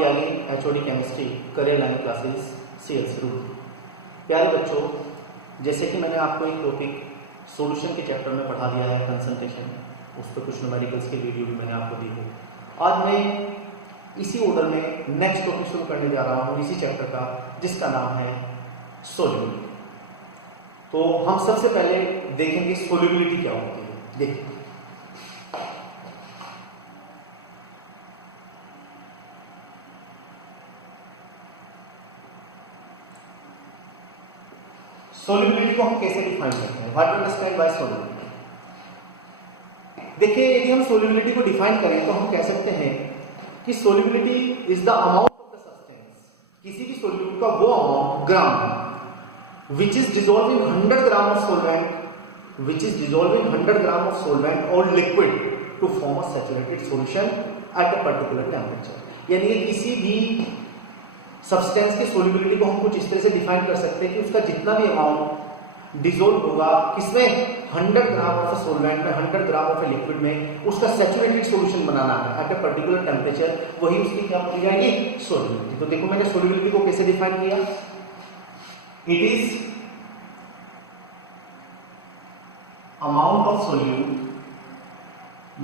त्यागी, HOD chemistry, career line classes, CLC route. प्यारे बच्चों, जैसे कि मैंने आपको एक टॉपिक सॉल्यूशन के चैप्टर में पढ़ा दिया है कंसंट्रेशन, उस पर कुछ न्यूमेरिकल्स के वीडियो भी मैंने आपको दी है। आज मैं इसी ऑर्डर में नेक्स्ट टॉपिक शुरू करने जा रहा हूँ इसी चैप्टर का, जिसका नाम है सोल्यूबिलिटी। तो हम सबसे पहले देखेंगे सोल्यूबिलिटी क्या होती है। देखिए, सोल्यूबिलिटी को हम कैसे डिफाइन करते हैं, what do understand by solubility. देखिए, यदि हम सोल्यूबिलिटी को डिफाइन करें तो हम कह सकते हैं कि solubility is the amount of the substance, किसी भी सोल्यूट का वो amount gram which is dissolve in 100 gram of solvent, which is dissolved in 100 gram of solvent or liquid to form a saturated solution at a particular temperature। यानी किसी भी substance की solubility को हम कुछ इस तरह से डिफाइन कर सकते हैं कि उसका जितना भी अमाउंट डिसॉल्व होगा किसमें, 100 ग्राम ऑफ सोल्वेंट में, 100 ग्राम ऑफ लिक्विड में, उसका सैचुरेटेड सॉल्यूशन बनाना है एट अ पर्टिकुलर टेम्परेचर, वही उसकी क्या बोली जाएगी, सोल्युबिलिटी। तो देखो मैंने सोल्युबिलिटी को कैसे डिफाइन किया, it is amount of solute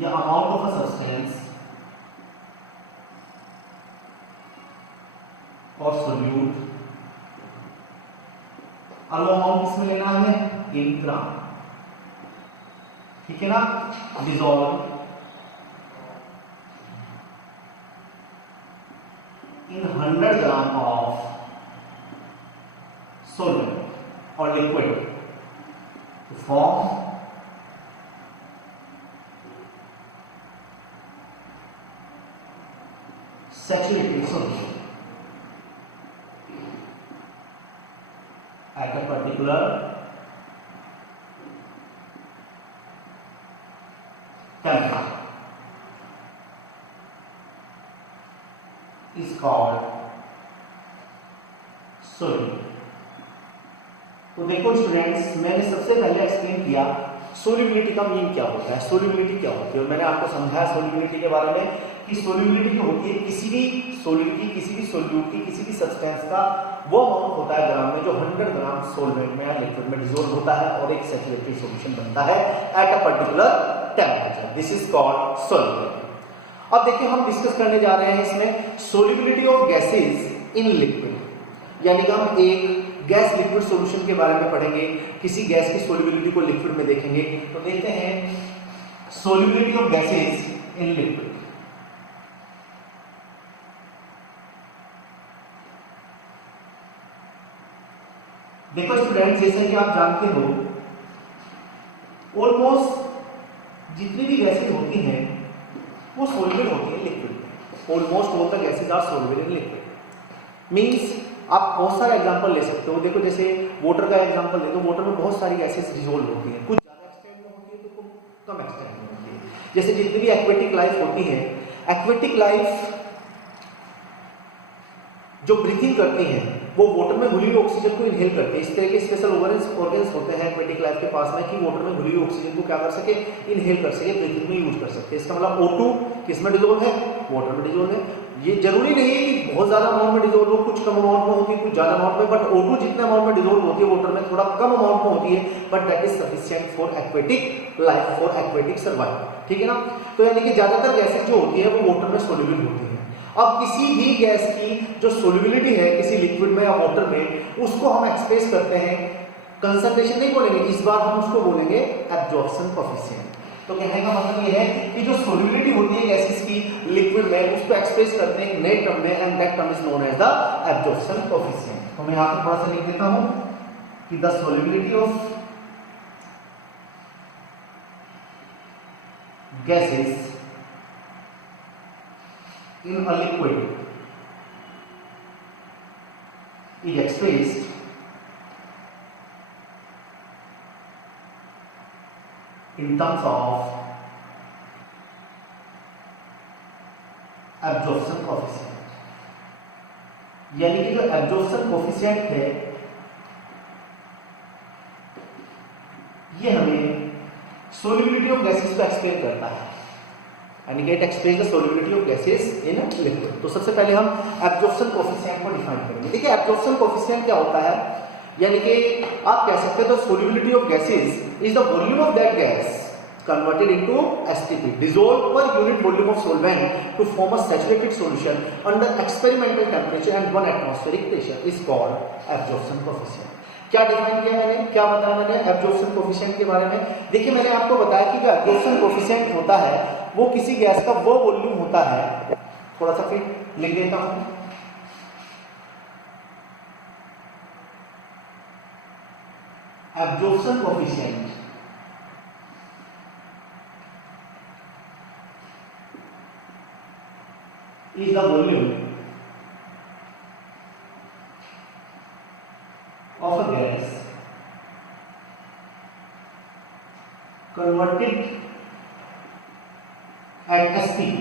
या amount of a substance और solute, अब अमाउंट किसमें लेना है, इन ग्राम, ठीक है ना, dissolve in 100 gram of solvent or liquid to form saturated solution at a particular temperature is called solute। तो देखो स्टूडेंट्स, मैंने सबसे पहले एक्सप्लेन किया सोल्युबिलिटी का मीन क्या होता है, सोल्युबिलिटी क्या होती है, और मैंने आपको समझाया सोल्युबिलिटी के बारे में कि सोल्युबिलिटी जो होती है किसी भी सोल्यूट की, किसी भी सोल्यूट की, किसी भी सब्सटेंस का वो अमाउंट होता है ग्राम में जो 100 ग्राम सोल्वेंट में या लिक्विड में डिसॉल्व होता है और एक सैचुरेटेड सॉल्यूशन बनता है at a particular temperature, this is called solubility. अब देखिए, हम डिस्कस करने जा रहे हैं इसमें solubility of gases in liquid, यानी कि हम एक गैस लिक्विड सॉल्यूशन के बारे में पढ़ेंगे, किसी गैस की सोल्युबिलिटी को लिक्विड में देखेंगे। तो देखते हैं solubility of gases in liquid. देखो स्टूडेंट्स, जैसे कि आप जानते हो ऑलमोस्ट जितनी भी गैसेज होती हैं वो सोल्युबल होती है लिक्विड में। Almost all the gases are soluble in liquid. Means आप बहुत सारे एग्जांपल ले सकते हो। देखो, जैसे वाटर का एग्जांपल ले दो, वाटर में बहुत सारी गैसेज डिसॉल्व होती हैं, कुछ ज़्यादा एक्सटेंड में होती है तो कुछ कम एक्सटेंड में होती है। जैसे जितनी भी एक्वेटिक लाइफ होती है, एक्वेटिक लाइफ जो ब्रीथिंग करती हैं वो वाटर में घुली हुई ऑक्सीजन को इनहेल करते हैं। इस तरह के स्पेशल ऑर्गन्स होते हैं एक्वेटिक लाइफ के पास में कि वाटर में घुली हुई ऑक्सीजन को क्या कर सके, इनहेल कर सके, ब्रीथिंग में यूज कर सकते हैं। इसका मतलब O2 किसमें डिसॉल्व है, वाटर में डिसॉल्व है। ये जरूरी नहीं है कि बहुत ज्यादा अमाउंट में डिसॉल्व हो, कुछ कम अमाउंट में होती है, कुछ ज्यादा अमाउंट में, बट O2 जितने अमाउंट में डिसॉल्व होती है वाटर में थोड़ा कम अमाउंट में होती है, but that is sufficient for aquatic life, for aquatic survival, ठीक है ना। तो यानी कि ज्यादातर गैसेज जो होती है वो वाटर में सोल्युबल होती है। अब किसी भी गैस की जो सोल्युबिलिटी है किसी लिक्विड में या वाटर में, उसको हम एक्सप्रेस करते हैं, कंसंट्रेशन नहीं बोलेंगे इस बार, हम उसको बोलेंगे एब्जॉर्प्शन कोएफिशिएंट। तो कहने का मतलब ये है कि जो सोल्युबिलिटी होती है गैसेस की लिक्विड में, उसको एक्सप्रेस करते हैं नए टर्म में, and that term is known as the absorption coefficient. तो मैं यहां पे थोड़ा सा लिख देता हूं कि the solubility of gases in a liquid is expressed in terms of absorption coefficient। यानी कि जो absorption coefficient है ये हमें solubility of gases को एक्सप्लेन करता है। यानी कि it explains the solubility of gases in liquid. तो सबसे पहले हम एब्जॉर्प्शन कोएफिशिएंट को डिफाइन करेंगे। देखिए एब्जॉर्प्शन कोएफिशिएंट क्या होता है, यानी कि आप कह सकते हो the solubility of gases is the volume of that gas converted into STP, dissolved per unit volume of solvent to form a saturated solution under experimental temperature and 1 atmospheric pressure is called absorption coefficient। क्या define किया मैंने, क्या बताया मैंने absorption coefficient के बारे में? देखिए मैंने आपको बताया कि जो एब्जॉर्प्शन कोएफिशिएंट होता है वो किसी गैस का वो वॉल्यूम होता है, थोड़ा सा फिर लिख देता हूं, absorption coefficient is the volume of a gas converted at STP।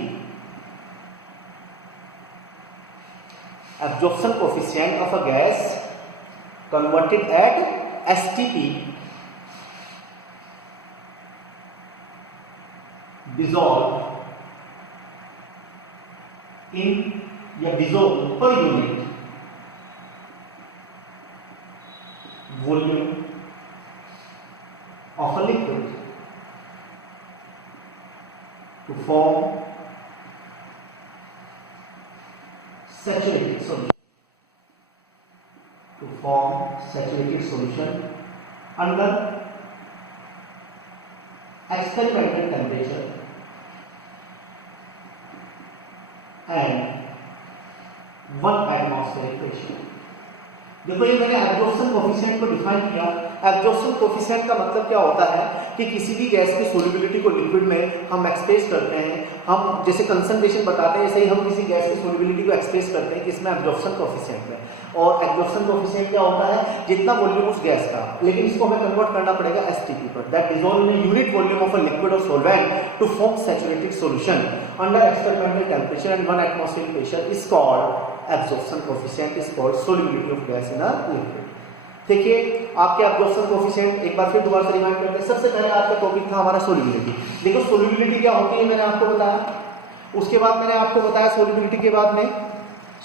Absorption coefficient of a gas converted at STP dissolved in या dissolve per unit volume of a liquid to form saturated solution, to form saturated solution under experimental temperature and 1 atmospheric pressure। देखो ये मैंने absorption coefficient को define किया। Absorption coefficient का मतलब क्या होता है कि किसी भी गैस की सोल्युबिलिटी को लिक्विड में हम एक्सप्रेस करते हैं, हम जैसे कंसंट्रेशन बताते हैं ऐसे ही हम किसी गैस की सोल्युबिलिटी को एक्सप्रेस करते हैं किसमें, एब्जॉर्प्शन कोएफिशिएंट में। और एब्जॉर्प्शन कोएफिशिएंट क्या होता है, जितना वॉल्यूम उस गैस का, लेकिन इसको हमें कन्वर्ट करना पड़ेगा एसटीपी पर, that dissolve in unit volume of a liquid और solvent to form saturated solution under experimental temperature and 1 atmospheric pressure is called absorption coefficient is called solubility of gas in a liquid. देखिए आपके absorption coefficient एक बार फिर दोबारा से remind करते हैं। सबसे पहले आज का टॉपिक था हमारा सोल्युबिलिटी। देखो सोल्युबिलिटी क्या होती है मैंने आपको बताया, उसके बाद मैंने आपको बताया सोल्युबिलिटी के बाद में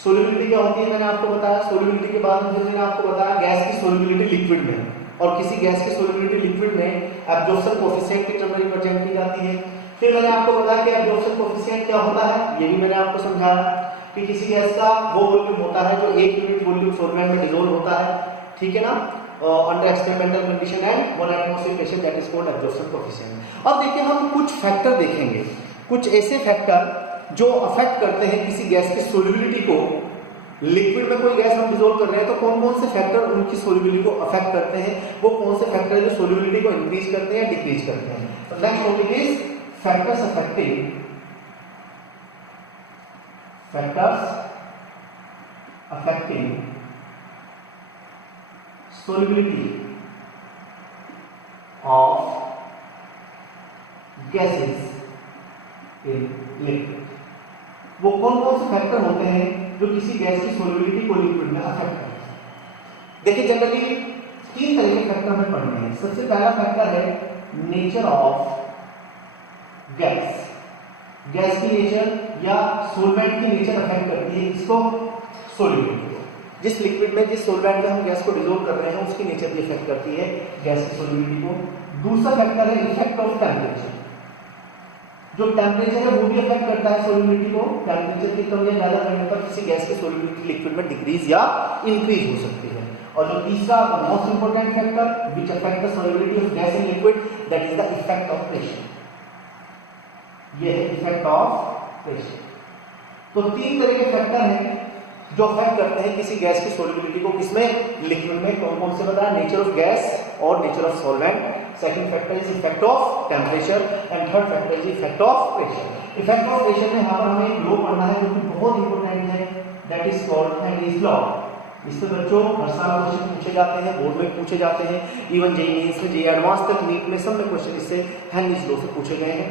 सोल्युबिलिटी क्या होती है मैंने आपको बताया, सोल्युबिलिटी के बाद में मैंने आपको बताया गैस की सोल्युबिलिटी लिक्विड में, और किसी गैस की सोल्युबिलिटी लिक्विड में एब्जॉर्प्शन कोएफिशिएंट की टर्म में रिप्रेजेंट की जाती है। फिर मैंने आपको बताया कि एब्जॉर्प्शन कोएफिशिएंट क्या होता है, ये भी मैंने आपको समझाया कि किसी गैस का वो वॉल्यूम होता है जो 1 यूनिट वॉल्यूम सॉल्वेंट में डिसॉल्व होता है, ठीक है ना, under experimental condition and 1 atmospheric pressure, that is called absorption coefficient. अब देखिए हम कुछ फैक्टर देखेंगे, कुछ ऐसे फैक्टर जो अफेक्ट करते हैं किसी गैस की सोल्युबिलिटी को। लिक्विड में कोई गैस हम डिसॉल्व कर रहे हैं तो कौन कौन से फैक्टर उनकी सोल्युबिलिटी को अफेक्ट करते हैं, वो कौन से फैक्टर है जो सोल्युबिलिटी को इंक्रीज करते हैं या डिक्रीज करते हैं। तो next topic is factors affecting solubility of gases in liquid। वो कौन कौन से फैक्टर होते हैं जो किसी गैस की सोल्युबिलिटी को लिक्विड में अफेक्ट करते हैं। देखिए जनरली 3 तरह के फैक्टर हमें पढ़ने हैं। सबसे पहला फैक्टर है नेचर ऑफ गैस, गैस की नेचर या सॉल्वेंट की नेचर अफेक्ट करती है इसको, सोल्युबिलिटी को। जिस लिक्विड में जिस सॉल्वेंट में हम गैस को डिसॉल्व कर रहे हैं उसकी नेचर भी अफेक्ट करती है गैस की सोल्युबिलिटी को। दूसरा फैक्टर है इफेक्ट ऑफ टेम्परेचर, जो टेम्परेचर है वो भी अफेक्ट करता है सोल्युबिलिटी को। टेम्परेचर की कम या ज्यादा करने पर किसी गैस की सोल्युबिलिटी लिक्विड में डिक्रीज या इंक्रीज हो सकती है। और जो तीसरा most important factor which affect the solubility of gas in liquid, that is the effect of pressure. ये है इफेक्ट ऑफ प्रेशर। तो 3 तरह के फैक्टर हैं जो अफेक्ट करते हैं किसी गैस की सोल्युबिलिटी को, किसमें, लिक्विड में। कौन कौन से बताया, नेचर ऑफ गैस और nature of solvent. Second factor is effect of temperature and third factor is effect of pressure. Effect of pressure में यहाँ पर हमें एक लॉ पढ़ना है जो कि बहुत इंपॉर्टेंट है, that is called Henry's law. इससे बच्चों हर साल क्वेश्चन पूछे जाते हैं, बोर्ड में पूछे जाते हैं, इवन जेईई मेंस में, जेईई एडवांस तक, नीट में, सब में क्वेश्चन इससे हेनरीज लॉ से पूछे गए हैं।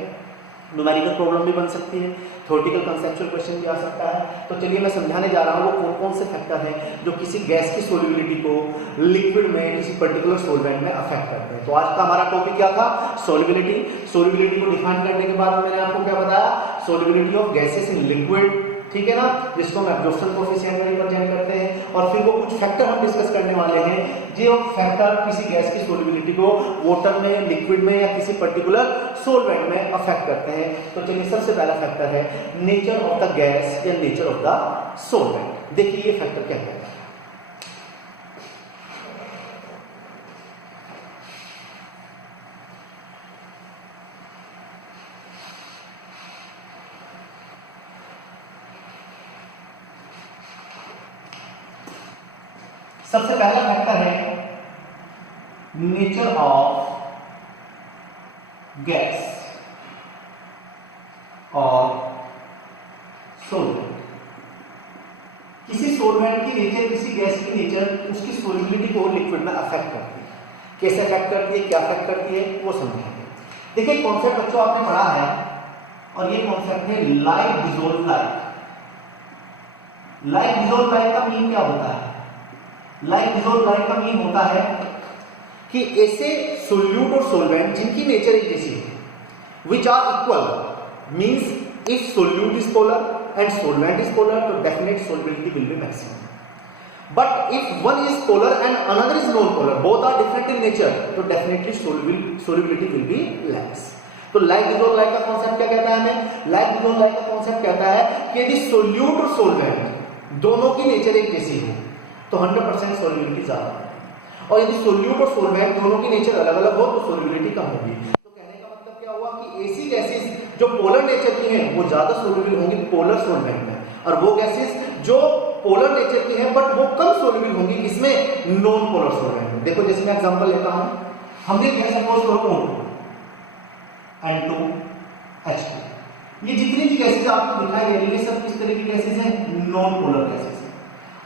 न्यूमेरिकल प्रॉब्लम भी बन सकती है, थ्योरेटिकल कंसेप्चुअल क्वेश्चन भी आ सकता है। तो चलिए मैं समझाने जा रहा हूँ वो कौन कौन से फैक्टर हैं जो किसी गैस की सोल्युबिलिटी को लिक्विड में किसी पर्टिकुलर सोल्वेंट में अफेक्ट करते हैं। तो आज का हमारा टॉपिक क्या था? सोल्युबिलिटी। सोल्युबिलिटी को डिफाइन करने के बाद मैंने आपको क्या बताया? Solubility of gases in liquid, ठीक है ना, जिसको हम एब्जॉर्प्शन कोएफिशिएंट में रिप्रेजेंट करते हैं। और फिर वो कुछ फैक्टर हम डिस्कस करने वाले हैं जो फैक्टर किसी गैस की सोल्युबिलिटी को वाटर में, लिक्विड में या किसी पर्टिकुलर सोलवेंट में अफेक्ट करते हैं। तो चलिए सबसे पहला फैक्टर है नेचर ऑफ द गैस या नेचर ऑफ द सोलवेंट। देखिए ये फैक्टर क्या कहता है। सबसे पहला फैक्टर है नेचर ऑफ गैस और सोलवेंट। किसी सोलवेंट की नेचर, किसी गैस की नेचर उसकी सोल्युबिलिटी को लिक्विड में अफेक्ट करती है। कैसे अफेक्ट करती है, क्या अफेक्ट करती है, वो समझेंगे। देखिए कॉन्सेप्ट बच्चों आपने पढ़ा है और ये कॉन्सेप्ट है like dissolve like. Like dissolve like का मीन क्या होता है? लाइक डिसॉल्व लाइक का मीन होता है कि ऐसे सोल्यूट और सोलवेंट जिनकी नेचर एक जैसी है, which are equal, means if solute is polar and solvent is polar तो definite solubility will be maximum. But if one is polar and another is non polar, both are different in nature, तो definitely solubility will be less. तो like dissolve like का concept क्या कहता है हमें? Like dissolve like का concept कहता है कि यदि सोल्यूट और सोलवेंट दोनों की नेचर एक जैसी हो तो 100% सोल्युबिलिटी ज्यादा है, और यदि सोल्यूट और सोलवेंट दोनों की नेचर अलग अलग हो तो सोल्युबिलिटी कम होगी। तो कहने का मतलब क्या हुआ कि ऐसी गैसेस जो पोलर नेचर की हैं वो ज्यादा सोल्युबल होंगी पोलर सोलवेंट में, और वो गैसेस जो पोलर नेचर की हैं बट वो कम सोल्युबल होंगी इसमें, नॉन पोलर सोलवेंट में। देखो जैसे मैं एग्जांपल लेता हूं, हमने लिया सपोज करो O2 N2H2। ये जितनी भी गैसेस आपको दिखाई दे रही है सब किस तरह की गैसेस हैं? Non polar gases.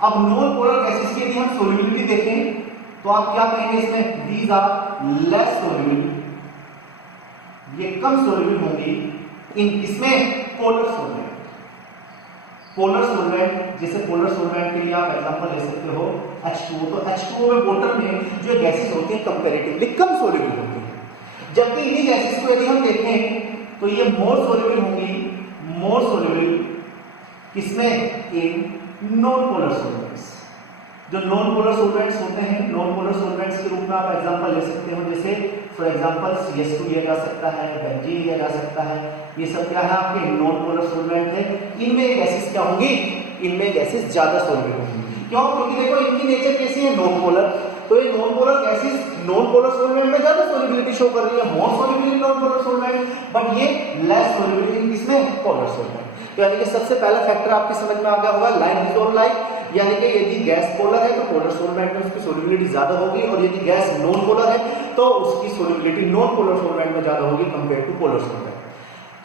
अब नॉन पोलर गैसेस की यदि हम सोल्युबिलिटी देखें तो आप क्या कहेंगे इसमें? दीज आर लेस सोल्युबल, ये कम सोल्युबल होंगी इन किसमें? Polar solvent. पोलर सोलवेंट, जैसे पोलर सोलवेंट के लिए आप एग्जांपल ले सकते हो H2O। तो H2O में वाटर में जो गैसेस होती हैं कंपैरेटिवली कम सोल्युबल होती हैं, जबकि इन्हीं गैसेस को यदि हम देखें तो ये मोर सोल्युबल होंगी, मोर सोल्युबल किसमें? In non polar solvents. जो नॉन पोलर सोलवेंट्स होते हैं, नॉन पोलर सोलवेंट्स के रूप में आप एग्जांपल ले सकते हो, जैसे फॉर एग्जांपल CH2 लिया जा सकता है, बेंजीन लिया जा सकता है। ये सब क्या है? आपके नॉन पोलर सोलवेंट है। इनमें गैसेस क्या होंगी? इनमें गैसेस ज्यादा सोल्युबल होंगी। क्यों? क्योंकि देखो इनकी नेचर कैसी है? Non polar. तो ये non polar gases non polar solvent में ज्यादा सोल्युबिलिटी शो कर रही है, more solubility non polar solvent, but ये लेस सोल्युबिलिटी किसमें? Polar solvent. तो यानी कि सबसे पहला फैक्टर आपकी समझ में आ गया होगा, लाइक डिसॉल्व लाइक, यानी कि यदि गैस पोलर है तो पोलर सोलवेंट में उसकी सोल्युबिलिटी ज्यादा होगी, और यदि गैस नॉन पोलर है तो उसकी सोल्युबिलिटी नॉन पोलर सोलवेंट में ज्यादा होगी कंपेयर टू पोलर सोलवेंट।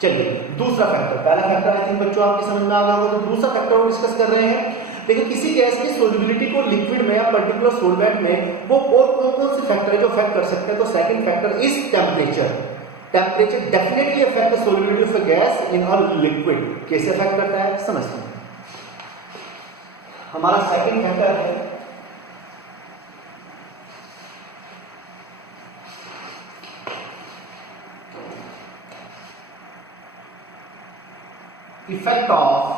चलिए दूसरा फैक्टर, पहला फैक्टर आई थिंक बच्चों आपकी समझ में आ गया होगा, तो दूसरा फैक्टर हम डिस्कस कर रहे हैं। देखिए किसी गैस की सोल्युबिलिटी को लिक्विड में या पर्टिकुलर सोलवेंट में वो और कौन से फैक्टर है जो अफेक्ट कर सकते हैं? तो second factor is temperature. Temperature definitely affect the solubility of a gas in a liquid. कैसे अफेक्ट करता है समझते हैं। हमारा सेकंड फैक्टर है इफेक्ट ऑफ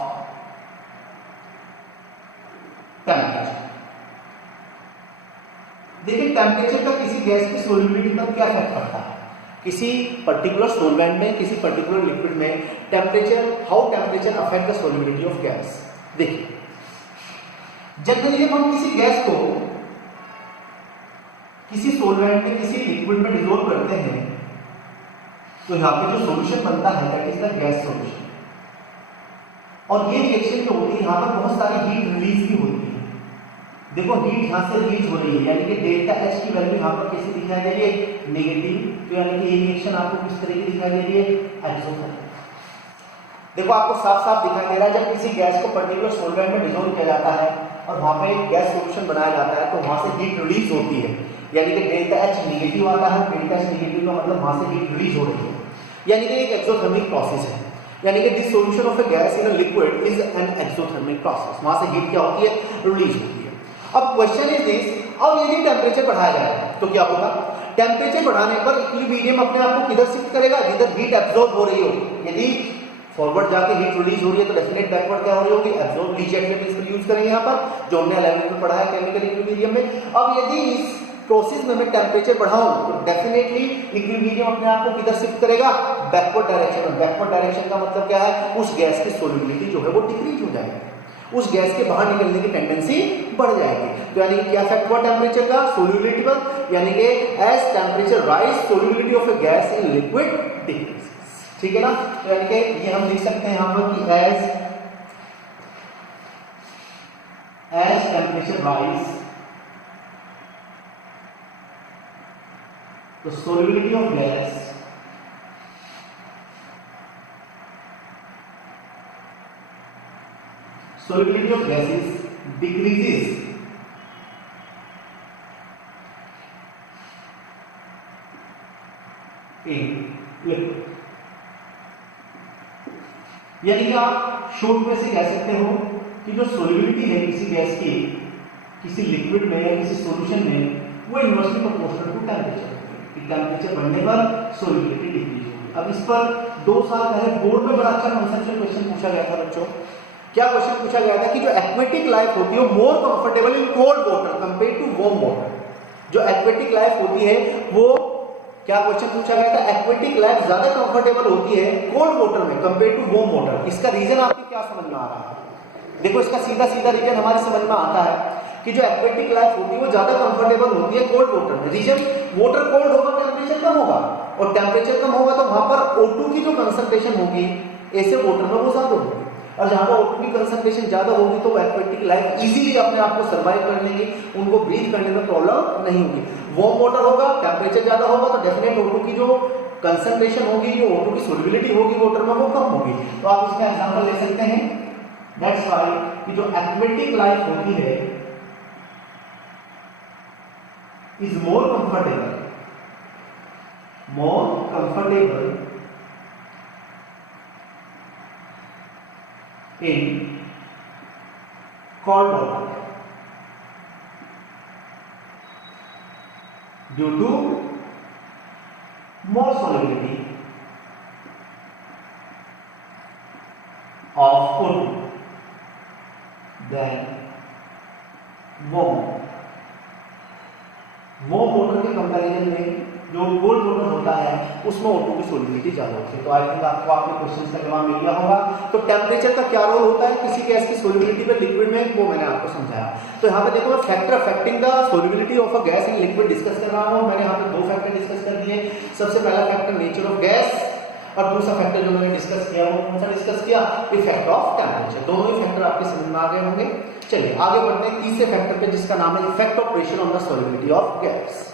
टेम्परेचर। देखिए टेम्परेचर का किसी गैस की सोल्युबिलिटी पर क्या इफेक्ट पड़ता है? किसी पर्टिकुलर सोलवेंट में, किसी पर्टिकुलर लिक्विड में temperature, how temperature affect the solubility of gas. देखिए जनरली जब हम किसी गैस को किसी सोलवेंट में, किसी लिक्विड में डिसॉल्व करते हैं तो यहाँ पे जो सॉल्यूशन बनता है that is the gas solution, और ये रिएक्शन जो होती है यहाँ पर बहुत सारी हीट रिलीज भी होती है। देखो हीट यहाँ से रिलीज हो रही है, यानी कि डेल्टा H की वैल्यू यहाँ पर कैसी दिखाई दे रही है? नेगेटिव। तो यानी कि ये रिएक्शन आपको किस तरह की दिखाई दे रही है? एक्सोथर्मिक। देखो आपको साफ साफ दिखाई दे रहा है जब किसी गैस को पर्टिकुलर सोलवेंट में डिसॉल्व किया जाता है और वहां पे गैस सॉल्यूशन बनाया जाता है तो वहां से हीट रिलीज होती है, यानी कि डेल्टा H नेगेटिव आता है। डेल्टा H नेगेटिव का मतलब वहां से हीट रिलीज हो रही है। यानी कि एक एक्सोथर्मिक प्रोसेस है, यानी कि this solution of a gas in a liquid is an exothermic process, वहां से हीट क्या होती है, रिलीज होती है। अब क्वेश्चन इज दिस, अब यदि टेम्परेचर बढ़ाया जाए तो क्या होगा, टेम्परेचर बढ़ाने पर इक्विलिब्रियम अपने आप को किधर शिफ्ट करेगा, जिधर हीट एब्जॉर्ब हो रही हो। यदि फॉरवर्ड जाके हीट रिलीज हो रही है तो डेफिनेट बैकवर्ड क्या हो रही होगी, एब्जॉर्ब। लीजेंट में इसको यूज करेंगे यहाँ पर, जो हमने 11th में पढ़ा है केमिकल इक्विलिब्रियम में। अब यदि इस प्रोसेस में मैं टेम्परेचर बढ़ाऊं तो डेफिनेटली इक्विलिब्रियम अपने आप को किधर शिफ्ट करेगा, बैकवर्ड डायरेक्शन में। बैकवर्ड डायरेक्शन का मतलब क्या है, उस गैस की सोल्युबिलिटी जो है वो डिक्रीज हो जाएगी, उस गैस के बाहर निकलने की टेंडेंसी बढ़ जाएगी। तो यानी कि क्या इफेक्ट हुआ टेम्परेचर का, सोल्युबिलिटी पर, यानी कि as temperature rise solubility of a gas in liquid decrease. ठीक है ना, तो यानी कि ये हम लिख सकते हैं यहां पर कि as temperature rise the solubility of gas gases decreases in liquid। यानी कि आप शॉर्ट में से कह सकते हो कि जो सोल्युबिलिटी है किसी गैस की किसी लिक्विड में या किसी सॉल्यूशन में, वो inversely proportional to temperature. Temperature बढ़ने पर सोल्युबिलिटी डिक्रीज होगी। अब इस पर 2 साल पहले बोर्ड में बड़ा अच्छा कॉन्सेप्चुअल क्वेश्चन पूछा गया था बच्चों। क्या क्वेश्चन पूछा गया था कि जो एक्वेटिक लाइफ होती है वो more comfortable in cold water compare to warm water. जो एक्वेटिक लाइफ होती है वो, क्या क्वेश्चन पूछा गया था, एक्वेटिक लाइफ ज्यादा कंफर्टेबल होती है कोल्ड वाटर में कंपेयर टू वार्म वाटर। इसका रीजन आपको क्या समझ में आ रहा है? देखो, इसका सीधा सीधा रीजन हमारे समझ में आता है कि जो एक्वेटिक लाइफ होती है वो ज्यादा कंफर्टेबल होती है कोल्ड वाटर में। रीजन, वाटर कोल्ड होगा, टेम्परेचर कम होगा, और टेम्परेचर कम होगा तो वहां पर O2 की जो कंसंट्रेशन होगी ऐसे वाटर में वो ज्यादा होगी, और जहां पर O2 की कंसंट्रेशन ज्यादा होगी तो एक्वेटिक लाइफ इजीली अपने आप को सर्वाइव कर लेंगे, उनको ब्रीथ करने में प्रॉब्लम नहीं होगी। वार्म वाटर होगा, टेम्परेचर ज्यादा होगा तो डेफिनेट O2 की जो कंसंट्रेशन होगी, जो O2 की सोल्युबिलिटी होगी वाटर में, वो कम होगी। तो आप इसका एग्जांपल ले सकते हैं। दैट्स व्हाई कि जो एक्वेटिक लाइफ होती है is more comfortable in cold water due to more solubility of O2 than warm water के कंपैरिजन में जो कोल्ड वाटर होता है उसमें O2 की सोल्युबिलिटी ज्यादा होती है। तो आई थिंक आपको आपके क्वेश्चन का जवाब मिल गया होगा। तो टेम्परेचर का क्या रोल होता है किसी गैस की सोल्युबिलिटी में लिक्विड में, वो मैंने आपको समझाया। तो यहाँ पे देखो, मैं factor affecting the solubility of a gas in liquid discuss कर रहा हूँ। मैंने यहाँ पे 2 फैक्टर डिस्कस कर दिए। सबसे पहला फैक्टर नेचर ऑफ गैस, और दूसरा फैक्टर जो मैंने डिस्कस किया वो कौन सा डिस्कस किया, इफेक्ट ऑफ टेम्परेचर। दोनों ही फैक्टर आपके समझ में आ गए होंगे। चलिए आगे बढ़ते हैं तीसरे फैक्टर पे, जिसका नाम है effect of pressure on the solubility of gas.